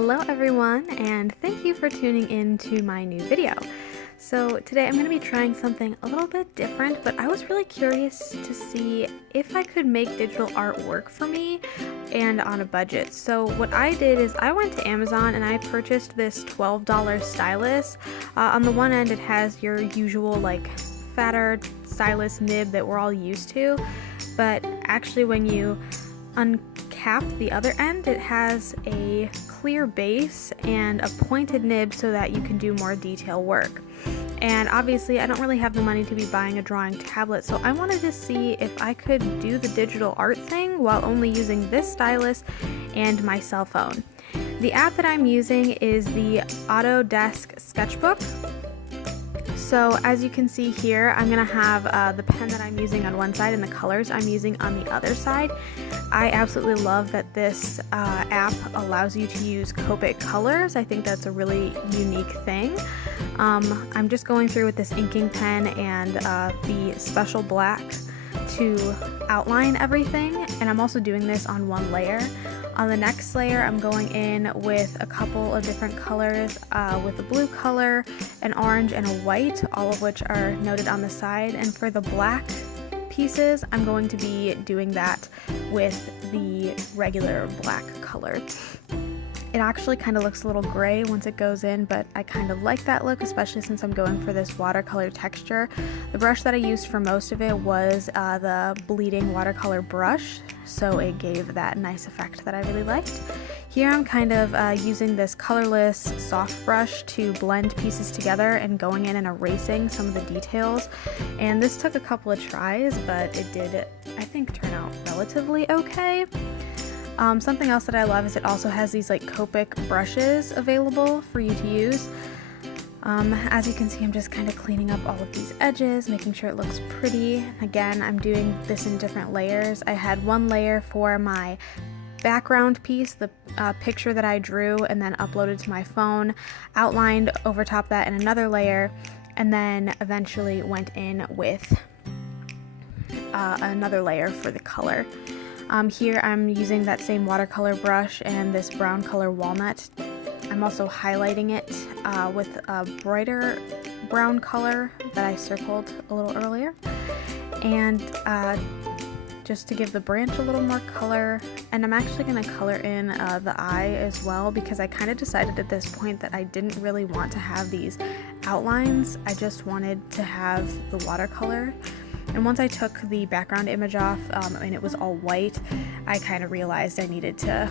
Hello everyone, and thank you for tuning in to my new video. So today I'm going to be trying something a little bit different, but I was really curious to see if I could make digital art work for me and on a budget. So what I did is I went to Amazon and I purchased this $12 stylus. On the one end it has your usual like fatter stylus nib that we're all used to, but actually when you uncap the other end, it has a clear base and a pointed nib so that you can do more detail work. And obviously I don't really have the money to be buying a drawing tablet, so I wanted to see if I could do the digital art thing while only using this stylus and my cell phone. The app that I'm using is the Autodesk Sketchbook. So as you can see here, I'm going to have the pen that I'm using on one side and the colors I'm using on the other side. I absolutely love that this app allows you to use Copic colors. I think that's a really unique thing. I'm just going through with this inking pen and the special black to outline everything, and I'm also doing this on one layer. On the next layer, I'm going in with a couple of different colors, with a blue color, an orange, and a white, all of which are noted on the side. And for the black pieces, I'm going to be doing that with the regular black color. It actually kind of looks a little gray once it goes in, but I kind of like that look, especially since I'm going for this watercolor texture. The brush that I used for most of it was the bleeding watercolor brush, so it gave that nice effect that I really liked. Here I'm kind of using this colorless soft brush to blend pieces together and going in and erasing some of the details. And this took a couple of tries, but it did, I think, turn out relatively okay. Something else that I love is it also has these like Copic brushes available for you to use. As you can see, I'm just kind of cleaning up all of these edges, making sure it looks pretty. Again, I'm doing this in different layers. I had one layer for my background piece, the picture that I drew and then uploaded to my phone, outlined over top that in another layer, and then eventually went in with another layer for the color. Here I'm using that same watercolor brush and this brown color walnut. I'm also highlighting it with a brighter brown color that I circled a little earlier. And just to give the branch a little more color. And I'm actually going to color in the eye as well, because I kind of decided at this point that I didn't really want to have these outlines. I just wanted to have the watercolor. And once I took the background image off and it was all white, I kind of realized I needed to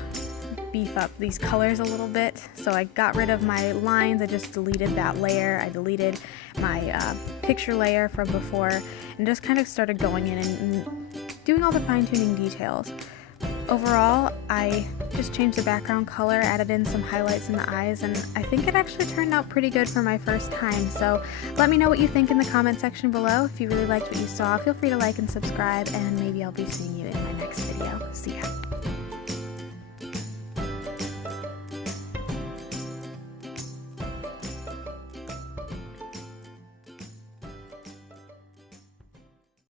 beef up these colors a little bit. So I got rid of my lines, I just deleted that layer, I deleted my picture layer from before, and just kind of started going in and doing all the fine-tuning details. Overall, I just changed the background color, added in some highlights in the eyes, and I think it actually turned out pretty good for my first time. So let me know what you think in the comment section below. If you really liked what you saw, feel free to like and subscribe, and maybe I'll be seeing you in my